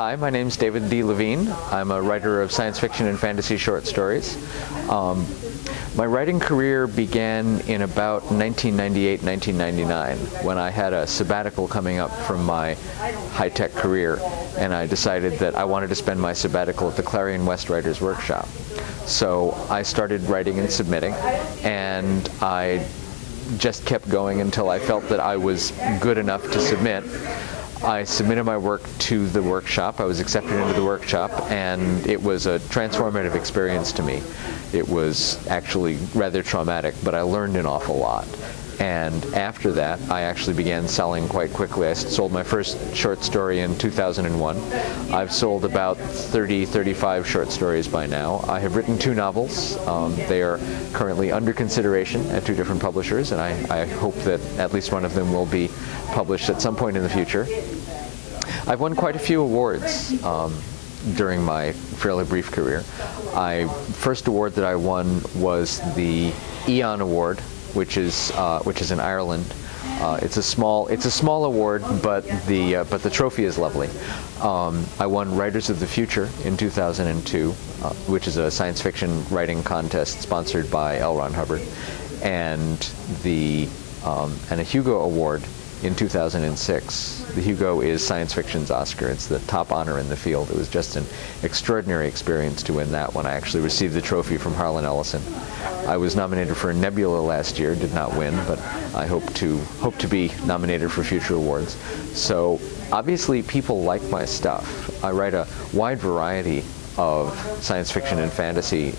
Hi, my name's David D Levine. I'm a writer of science fiction and fantasy short stories. My writing career began in about 1998, 1999, when I had a sabbatical coming up from my high-tech career, and I decided that I wanted to spend my sabbatical at the Clarion West Writers Workshop. So I started writing and submitting, and I just kept going until I felt that I was good enough to submit. I submitted my work to the workshop. I was accepted into the workshop, and it was a transformative experience to me. It was actually rather traumatic, but I learned an awful lot. And after that, I actually began selling quite quickly. I sold my first short story in 2001. I've sold about 30, 35 short stories by now. I have written 2 novels. They are currently under consideration at 2 different publishers, and I hope that at least one of them will be published at some point in the future. I've won quite a few awards during my fairly brief career. First award that I won was the Orycon Award, which is in Ireland. It's a small award, but the trophy is lovely. I won Writers of the Future in 2002, which is a science fiction writing contest sponsored by L. Ron Hubbard, and a Hugo Award in 2006. The Hugo is science fiction's Oscar. It's the top honor in the field. It was just an extraordinary experience to win that one. I actually received the trophy from Harlan Ellison. I was nominated for a Nebula last year, did not win, but I hope to be nominated for future awards. So obviously people like my stuff. I write a wide variety of science fiction and fantasy.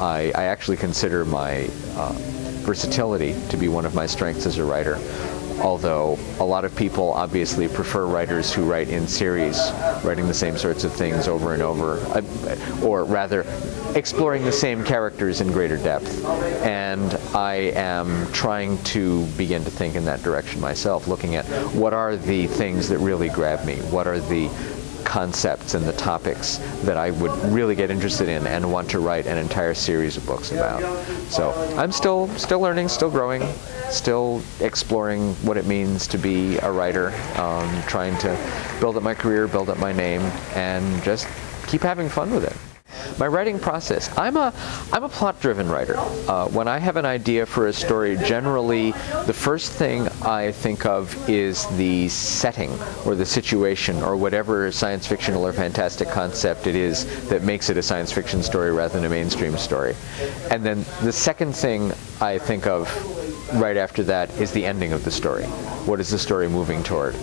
I actually consider my versatility to be one of my strengths as a writer. Although a lot of people obviously prefer writers who write in series, writing the same sorts of things over and over, or rather exploring the same characters in greater depth. And I am trying to begin to think in that direction myself, looking at what are the things that really grab me, what are the concepts and the topics that I would really get interested in and want to write an entire series of books about. So I'm still learning, still growing, still exploring what it means to be a writer, trying to build up my career, build up my name, and just keep having fun with it. My writing process, I'm a plot-driven writer. When I have an idea for a story, generally the first thing I think of is the setting or the situation or whatever science fictional or fantastic concept it is that makes it a science fiction story rather than a mainstream story. And then the second thing I think of right after that is the ending of the story. What is the story moving toward?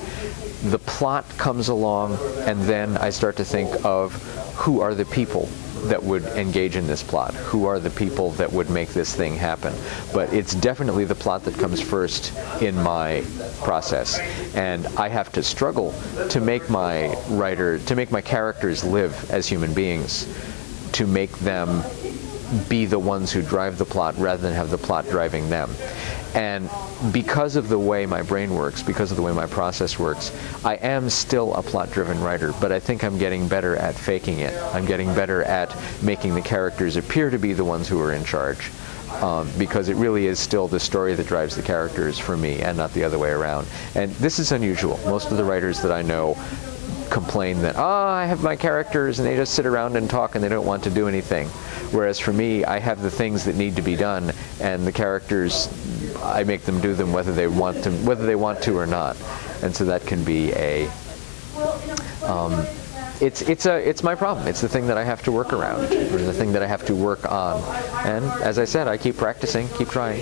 The plot comes along, and then I start to think of who are the people that would engage in this plot, who are the people that would make this thing happen. But it's definitely the plot that comes first in my process, and I have to struggle to make my characters live as human beings, to make them be the ones who drive the plot rather than have the plot driving them. And because of the way my brain works, because of the way my process works, I am still a plot-driven writer, but I think I'm getting better at faking it. I'm getting better at making the characters appear to be the ones who are in charge, because it really is still the story that drives the characters for me and not the other way around. And this is unusual. Most of the writers that I know complain that, I have my characters and they just sit around and talk and they don't want to do anything. Whereas for me, I have the things that need to be done, and the characters, I make them do them whether they want to or not. And so that can be it's my problem. It's the thing that I have to work around, or the thing that I have to work on. And as I said, I keep practicing, keep trying.